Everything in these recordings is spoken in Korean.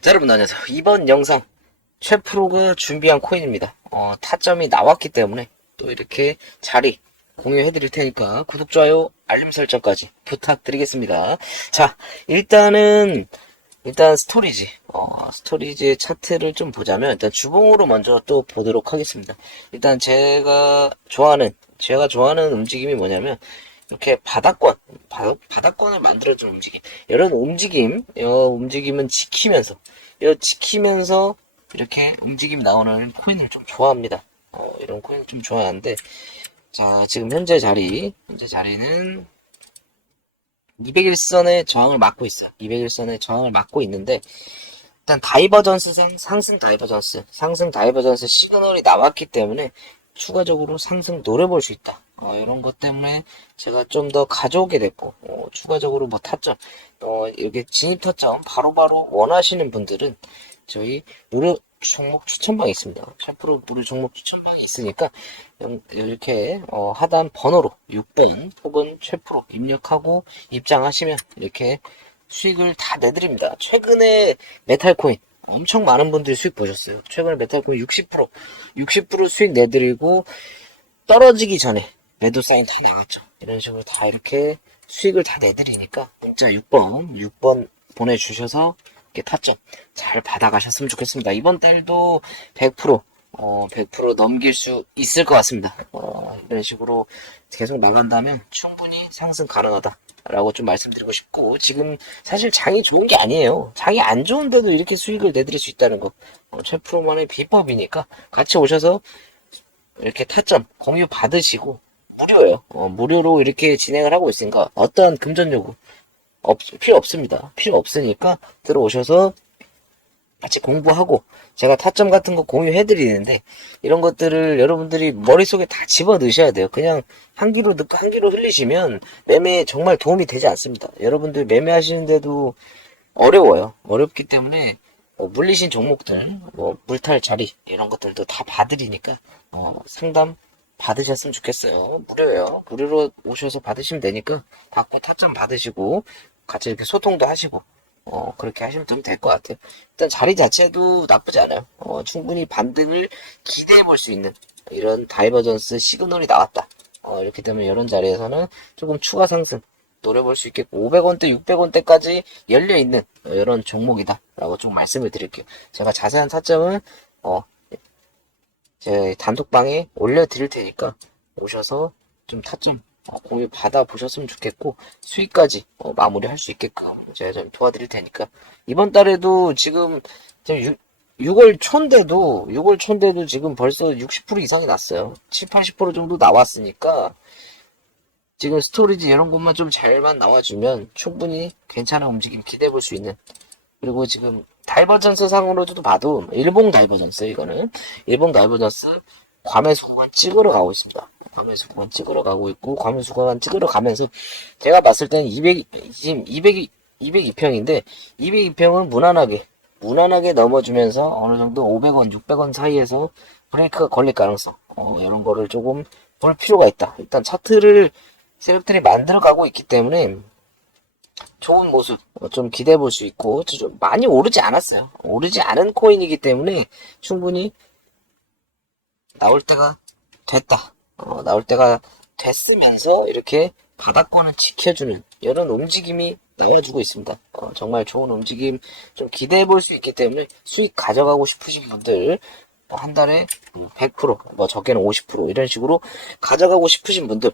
자, 여러분 안녕하세요. 이번 영상 최프로가 준비한 코인입니다. 어, 타점이 나왔기 때문에 또 이렇게 자리 공유해 드릴 테니까 구독, 좋아요, 알림 설정까지 부탁드리겠습니다. 자, 일단은 일단 스토리지, 어, 스토리지 차트를 좀 보자면 일단 주봉으로 먼저 또 보도록 하겠습니다. 일단 제가 좋아하는 제가 좋아하는 움직임이 뭐냐면 이렇게 바닥권, 바, 바닥권을 만들어준 움직임. 이런 움직임, 이 움직임은 지키면서, 이 지키면서 이렇게 움직임 나오는 코인을 좀 좋아합니다. 어, 이런 코인 좀 좋아하는데, 자, 지금 현재 자리, 현재 자리는 201선의 저항을 막고 있어. 201선의 저항을 막고 있는데, 일단 다이버전스 상, 상승 다이버전스, 상승 다이버전스 시그널이 나왔기 때문에 추가적으로 상승 노려볼 수 있다. 어, 이런 것 때문에 제가 좀 더 가져오게 됐고, 어, 추가적으로 뭐 타점, 어, 이렇게 진입 타점 바로바로 원하시는 분들은 저희 무료 종목 추천방이 있습니다. 10% 무료 종목 추천방이 있으니까 영- 이렇게 어, 하단 번호로 6번 혹은 최프로 입력하고 입장하시면 이렇게 수익을 다 내드립니다. 최근에 메탈코인 엄청 많은 분들이 수익 보셨어요. 최근에 메탈코인 60% 60% 수익 내드리고 떨어지기 전에 매도 사인 다 나왔죠. 이런 식으로 다 이렇게 수익을 다 내드리니까 문자 6번 6번 보내주셔서 이렇게 타점 잘 받아가셨으면 좋겠습니다. 이번 달도 100% 어, 100% 넘길 수 있을 것 같습니다. 어, 이런 식으로 계속 나간다면 충분히 상승 가능하다. 라고 좀 말씀드리고 싶고, 지금 사실 장이 좋은 게 아니에요. 장이 안 좋은데도 이렇게 수익을 내드릴 수 있다는 거. 어, 최프로만의 비법이니까 같이 오셔서 이렇게 타점 공유 받으시고, 무료예요. 어, 무료로 이렇게 진행을 하고 있으니까 어떠한 금전 요구 없, 필요 없습니다. 필요 없으니까 들어오셔서 같이 공부하고 제가 타점 같은 거 공유해 드리는데 이런 것들을 여러분들이 머릿속에 다 집어 넣으셔야 돼요. 그냥 한 귀로 듣고 한 귀로 흘리시면 매매에 정말 도움이 되지 않습니다. 여러분들 매매하시는데도 어려워요. 어렵기 때문에 어, 물리신 종목들, 뭐 물탈 자리 이런 것들도 다 봐드리니까 어, 상담 받으셨으면 좋겠어요. 무료예요. 무료로 오셔서 받으시면 되니까 받고 타점 받으시고 같이 이렇게 소통도 하시고 어, 그렇게 하시면 좀 될 것 같아요. 일단 자리 자체도 나쁘지 않아요. 어, 충분히 반등을 기대해 볼 수 있는 이런 다이버전스 시그널이 나왔다. 어, 이렇기 때문에 이런 자리에서는 조금 추가 상승 노려볼 수 있겠고 500원대, 600원대까지 열려 있는 이런 종목이다라고 좀 말씀을 드릴게요. 제가 자세한 타점은 어, 제 단톡방에 올려드릴 테니까 오셔서 좀 타점 어, 공유 받아 보셨으면 좋겠고 수익까지 어, 마무리할 수 있게끔 제가 좀 도와드릴 테니까 이번 달에도 지금 6, 월 초인데도 6월 초인데도 지금 벌써 60% 이상이 났어요. 7, 80% 정도 나왔으니까 지금 스토리지 이런 것만 좀 잘만 나와주면 충분히 괜찮은 움직임 기대해 볼 수 있는 그리고 지금 다이버전스 상으로도 봐도 일본 다이버전스 이거는 일본 다이버전스 과매수 구간 찍으러 가고 있습니다. 구간 찍으러 가고 있고 구간 찍으러 가면서 제가 봤을 때는 200 지금 200 202평인데 202평은 무난하게 무난하게 넘어주면서 어느 정도 500원 600원 사이에서 브레이크가 걸릴 가능성 어, 이런 거를 조금 볼 필요가 있다. 일단 차트를 세력들이 만들어 가고 있기 때문에 좋은 모습 어, 좀 기대해 볼 수 있고 좀 많이 오르지 않았어요. 오르지 않은 코인이기 때문에 충분히 나올 때가 됐다. 어, 나올 때가 됐으면서 이렇게 바닥권을 지켜주는 이런 움직임이 나와주고 있습니다. 어, 정말 좋은 움직임 좀 기대해 볼 수 있기 때문에 수익 가져가고 싶으신 분들 어, 한 달에 100%, 뭐 적게는 50% 이런 식으로 가져가고 싶으신 분들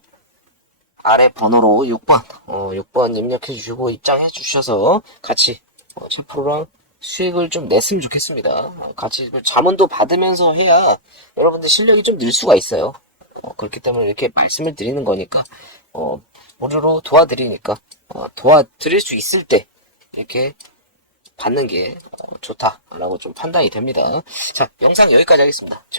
아래 번호로 6번, 어, 6번 입력해 주시고 입장해 주셔서 같이 어, 7%랑 수익을 좀 냈으면 좋겠습니다. 어, 같이 그 자문도 받으면서 해야 여러분들 실력이 좀 늘 수가 있어요. 어, 그렇기 때문에 이렇게 말씀을 드리는 거니까, 어, 무료로 도와드리니까, 어, 도와드릴 수 있을 때, 이렇게 받는 게 어, 좋다라고 좀 판단이 됩니다. 자, 영상 여기까지 하겠습니다. 최